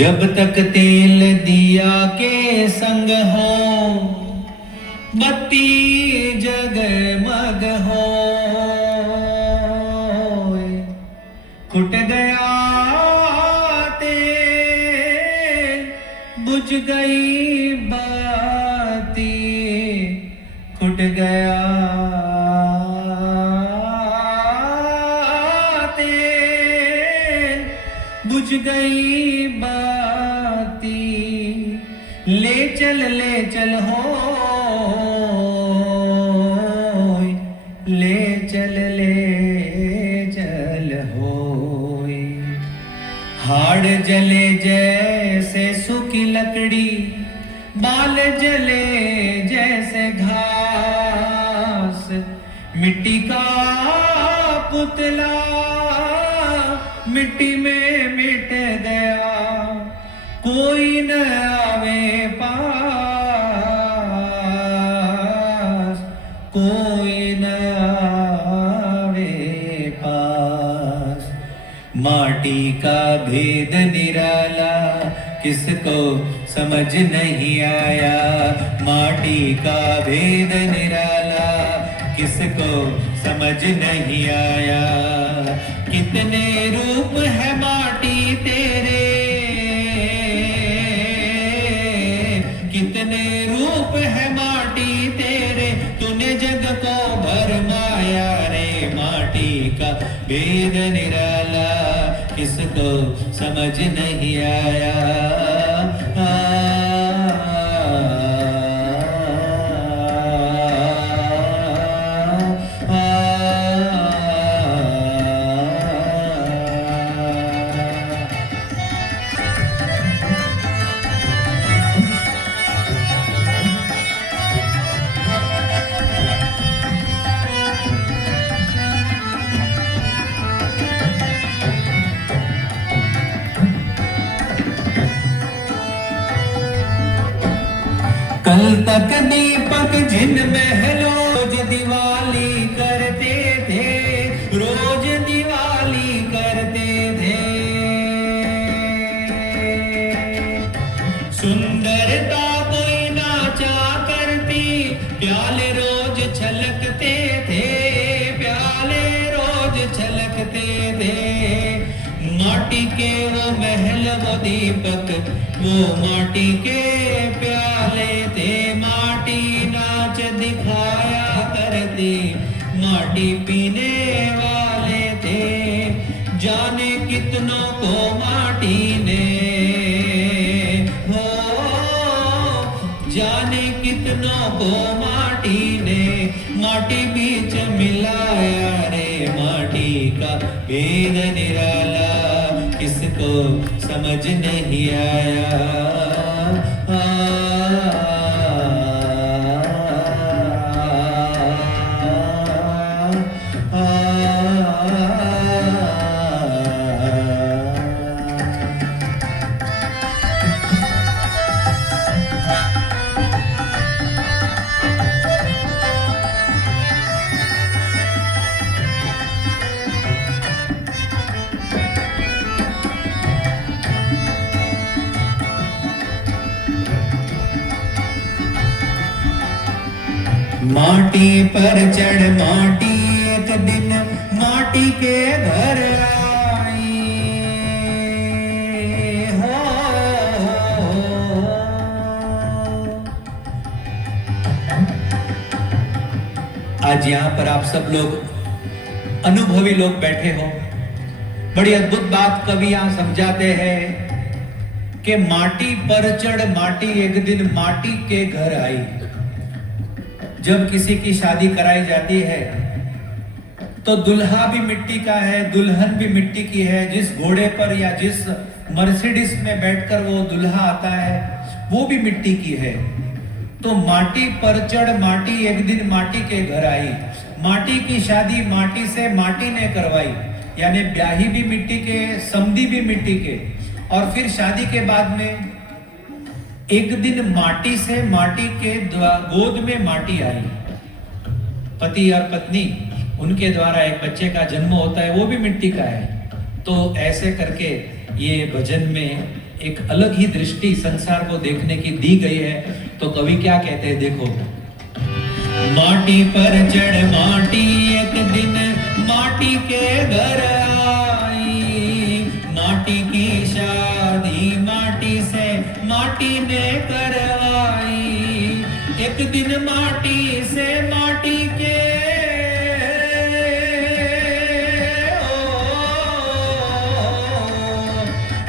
जब तक तेल दिया के संग हो, बत्ती जगमग हो, खुट गया तेल बुझ गई बाती, खुट गया तेल बुझ गई बाती। ले चल हो, ले चल हो। हाड़ जले जैसे सूखी लकड़ी, बाल जले जैसे घास, मिट्टी का पुतला मिट्टी में मिट गया, कोई न आवे पास, कोई न आवे पास। माटी का भेद निराला किसको समझ नहीं आया, माटी का भेद निराला किसको समझ नहीं आया। कितने रूप है माटी तेरे, कितने रूप है माटी तेरे, तूने जग को भरमाया रे। माटी का भेद निराला किसको समझ नहीं आया। कल तक दीपक जिन महलों रोज दिवाली करते थे, रोज दिवाली करते थे। सुंदरता कोई नाचा करती, प्याले रोज छलकते थे, प्याले रोज छलकते थे। माटी के वो महल वो दीपक, वो माटी के प्याले थे। माटी नाच दिखाया करती, माटी पीने वाले थे। जाने कितनों को माटी ने हो, जाने कितनों को माटी ने माटी बीच मिलाया रे। माटी का भेद निराला किसको समझ नहीं आया। माटी पर चढ़ माटी एक दिन माटी के घर आई हो। आज यहाँ पर आप सब लोग अनुभवी लोग बैठे हो। बड़ी अद्भुत बात कवि यहाँ समझाते हैं कि माटी पर चढ़ माटी एक दिन माटी के घर आई। जब किसी की शादी कराई जाती है तो दुल्हा भी मिट्टी का है, दुल्हन भी मिट्टी की है। जिस घोड़े पर या जिस मर्सिडीज में बैठकर वो दुल्हा आता है वो भी मिट्टी की है। तो माटी पर चढ़ माटी एक दिन माटी के घर आई। माटी की शादी माटी से माटी ने करवाई, यानी ब्याही भी मिट्टी के, समधी भी मिट्टी के। और फिर शादी के बाद में एक दिन माटी से माटी के गोद में माटी आई। पति और पत्नी उनके द्वारा एक बच्चे का जन्म होता है, वो भी मिट्टी का है। तो ऐसे करके ये भजन में एक अलग ही दृष्टि संसार को देखने की दी गई है। तो कवि क्या कहते हैं, देखो। माटी पर चढ़ माटी एक दिन माटी के घर आई, माटी की शादी माटी से माटी ने करवाई। एक दिन माटी से माटी के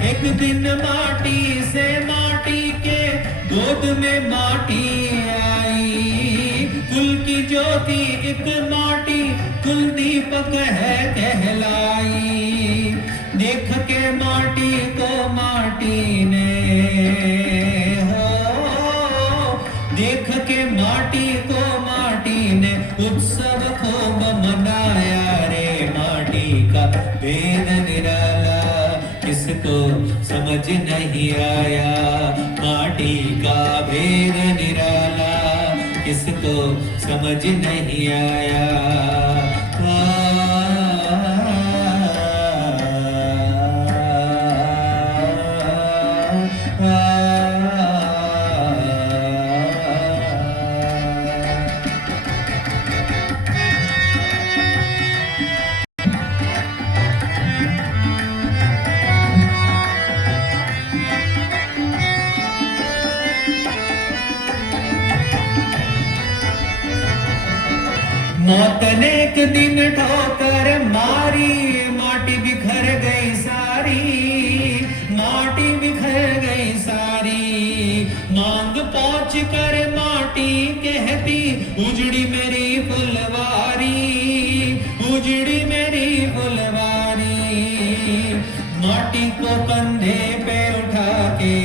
एक दिन माटी से माटी के गोद में माटी आई। कुल की ज्योति एक माटी कुल दीपक है कहलाई। देख के माटी को माटी ने हो, देख के माटी को माटी ने उत्सव खूब मनाया रे। माटी का भेद निराला किसको समझ नहीं आया, माटी का भेद निराला किसको समझ नहीं आया। मौत ने एक दिन ठोकर मारी, माटी बिखर गई सारी, माटी बिखर गई सारी। मांग पहुंच कर माटी कहती उजड़ी मेरी फुलवारी, उजड़ी मेरी फुलवारी। माटी को कंधे पे उठा के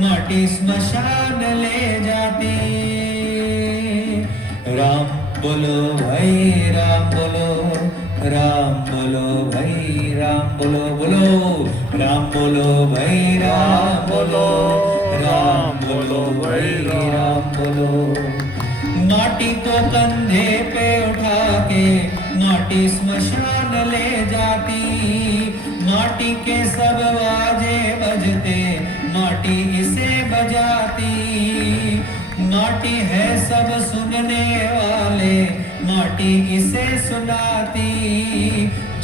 माटी स्मशान ले जाती। राम बोलो भाई राम बोलो, राम बोलो भाई राम बोलो, बोलो राम बोलो भाई राम बोलो, राम बोलो भाई राम बोलो। माटी को कंधे पे उठा के माटी स्मशान ले जाती। माटी के सब बाजे बजते माटी इसे बजाती। माटी है सब सुनने वाले माटी इसे सुनाती।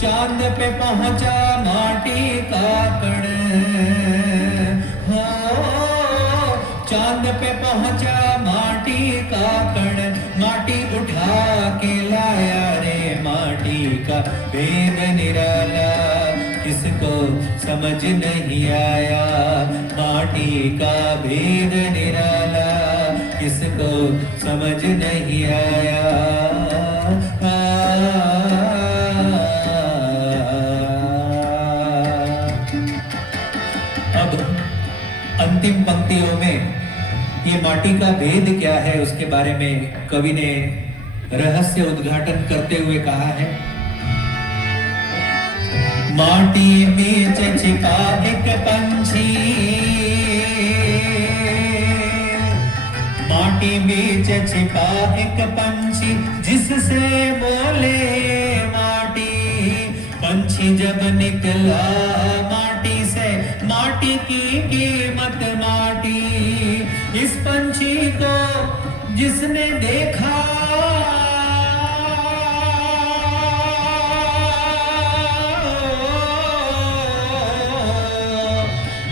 चांद पे पहुंचा माटी का कण हो, चांद पे पहुंचा माटी का कण। माटी उठा के लाया रे माटी का भेद निराला किसको समझ नहीं आया। माटी का भेद निराला किसको समझ नहीं आया। अब अंतिम पंक्तियों में ये माटी का भेद क्या है उसके बारे में कवि ने रहस्य उद्घाटन करते हुए कहा है। माटी बीच छिपा एक पंछी, माटी बीच छिपा एक पंछी जिससे बोले माटी। पंछी जब निकला माटी से माटी की कीमत माटी। इस पंछी को जिसने देखा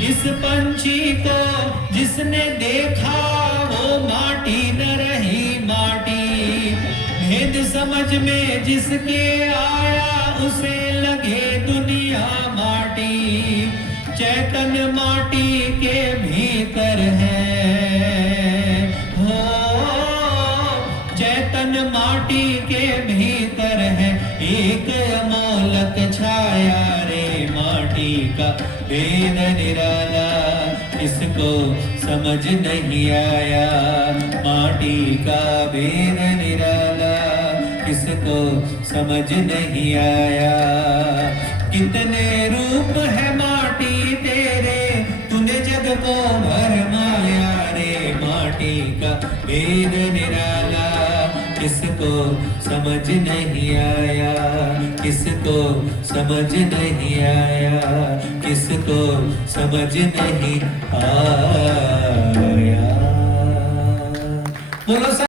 इस पंछी को जिसने देखा वो माटी न रही माटी। भेद समझ में जिसके आया उसे लगे दुनिया माटी। चैतन माटी के भीतर है हो, चैतन माटी के भीतर है। एक अमोलक छाया रे माटी का भेद निराला किसको समझ नहीं आया। माटी का भेद निराला किसको समझ नहीं आया। कितने रूप है माटी तेरे तूने जग को भरमाया रे। माटी का भेद निराला किसको समझ नहीं आया, किसको समझ नहीं आया, किसको समझ नहीं आया। बोलो